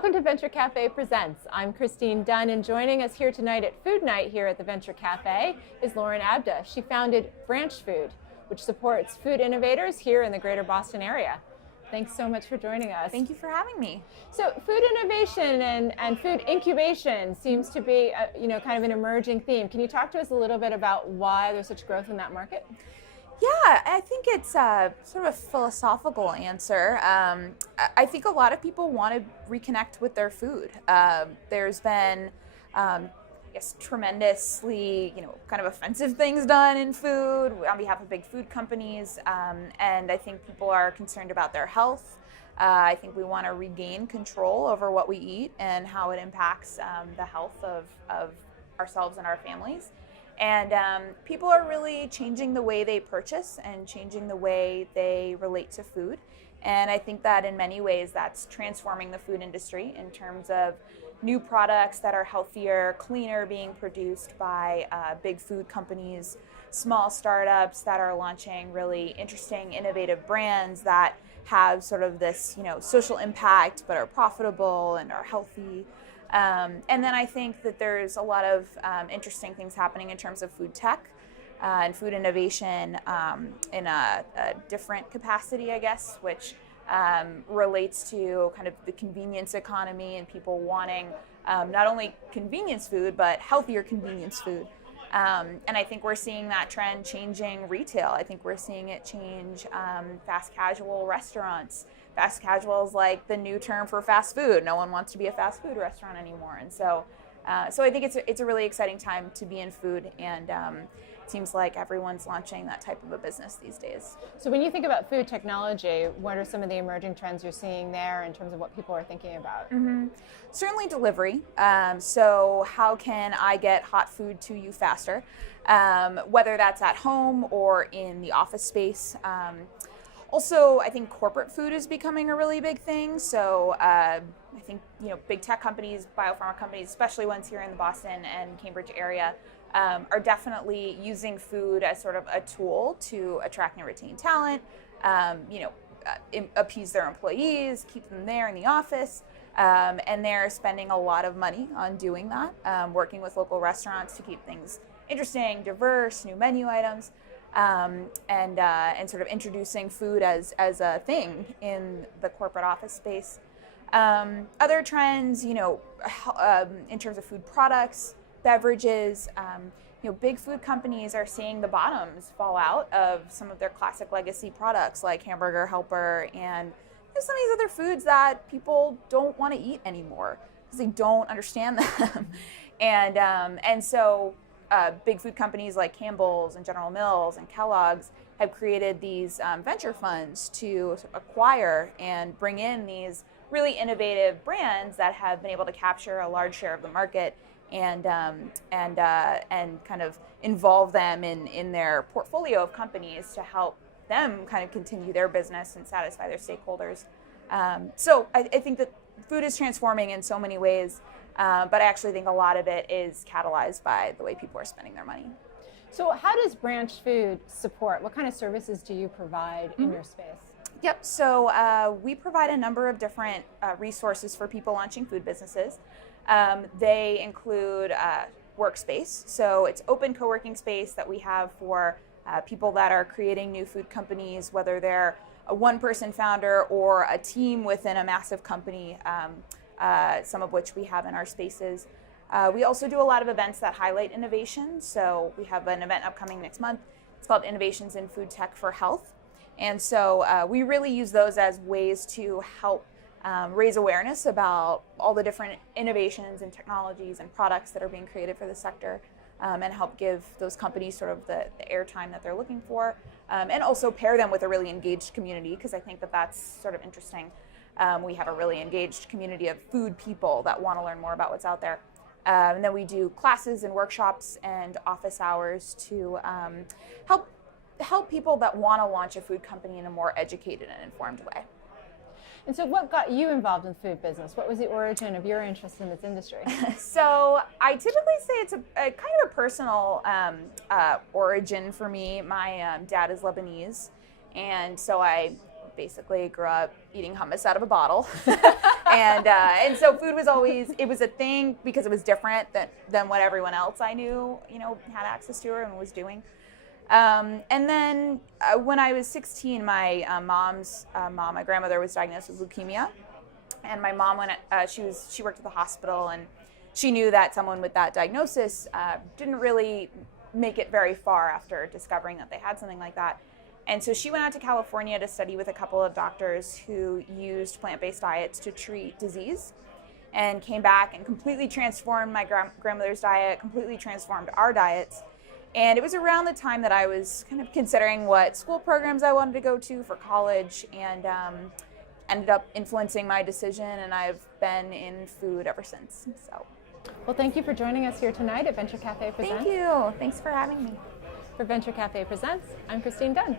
Welcome to Venture Cafe Presents. I'm Christine Dunn, and joining us here tonight at Food Night here at the Venture Cafe is Lauren Abda. She founded Branchfood, which supports food innovators here in the greater Boston area. Thanks so much for joining us. Thank you for having me. So food innovation and food incubation seems to be kind of an emerging theme. Can you talk to us a little bit about why there's such growth in that market? Yeah, I think it's sort of a philosophical answer. I think a lot of people want to reconnect with their food. There's been, I guess, tremendously, kind of offensive things done in food on behalf of big food companies, and I think people are concerned about their health. I think we want to regain control over what we eat and how it impacts the health of ourselves and our families. And people are really changing the way they purchase and changing the way they relate to food. And I think that in many ways that's transforming the food industry in terms of new products that are healthier, cleaner being produced by big food companies, small startups that are launching really interesting, innovative brands that have sort of this, social impact but are profitable and are healthy. And then I think that there's a lot of interesting things happening in terms of food tech and food innovation in a different capacity, I guess, which relates to kind of the convenience economy and people wanting not only convenience food, but healthier convenience food. And I think we're seeing that trend changing retail. I think we're seeing it change fast casual restaurants. Fast casual is like the new term for fast food. No one wants to be a fast food restaurant anymore. And so I think it's a really exciting time to be in food, and it seems like everyone's launching that type of a business these days. So when you think about food technology, what are some of the emerging trends you're seeing there in terms of what people are thinking about? Mm-hmm. Certainly delivery. So how can I get hot food to you faster, whether that's at home or in the office space? Also, I think corporate food is becoming a really big thing. So I think, big tech companies, biopharma companies, especially ones here in the Boston and Cambridge area, are definitely using food as sort of a tool to attract and retain talent, appease their employees, keep them there in the office. And they're spending a lot of money on doing that, working with local restaurants to keep things interesting, diverse, new menu items. And sort of introducing food as a thing in the corporate office space. Other trends, in terms of food products, beverages, big food companies are seeing the bottoms fall out of some of their classic legacy products like Hamburger Helper and some of these other foods that people don't want to eat anymore because they don't understand them. And so big food companies like Campbell's and General Mills and Kellogg's have created these venture funds to acquire and bring in these really innovative brands that have been able to capture a large share of the market and kind of involve them in their portfolio of companies to help them kind of continue their business and satisfy their stakeholders. So I think that food is transforming in so many ways. But I actually think a lot of it is catalyzed by the way people are spending their money. So how does Branchfood support? What kind of services do you provide in your space? Yep, so we provide a number of different resources for people launching food businesses. They include workspace, so it's open co-working space that we have for people that are creating new food companies, whether they're a one-person founder or a team within a massive company. Some of which we have in our spaces. We also do a lot of events that highlight innovation. So we have an event upcoming next month. It's called Innovations in Food Tech for Health. And so we really use those as ways to help raise awareness about all the different innovations and technologies and products that are being created for the sector, and help give those companies sort of the airtime that they're looking for, and also pair them with a really engaged community, because I think that that's sort of interesting. We have a really engaged community of food people that want to learn more about what's out there. And then we do classes and workshops and office hours to help people that want to launch a food company in a more educated and informed way. And so what got you involved in food business? What was the origin of your interest in this industry? So I typically say it's a kind of a personal origin for me. My dad is Lebanese, and so I basically grew up eating hummus out of a bottle. And so food was always, it was a thing because it was different than what everyone else I knew, had access to and was doing. And then when I was 16, my mom's mom, my grandmother, was diagnosed with leukemia. And my mom she worked at the hospital, and she knew that someone with that diagnosis didn't really make it very far after discovering that they had something like that. And so she went out to California to study with a couple of doctors who used plant-based diets to treat disease, and came back and completely transformed my grandmother's diet, completely transformed our diets. And it was around the time that I was kind of considering what school programs I wanted to go to for college, and ended up influencing my decision, and I've been in food ever since. So, well, thank you for joining us here tonight at Venture Cafe Presents. Thank you. Thanks for having me. For Venture Cafe Presents, I'm Christine Dunn.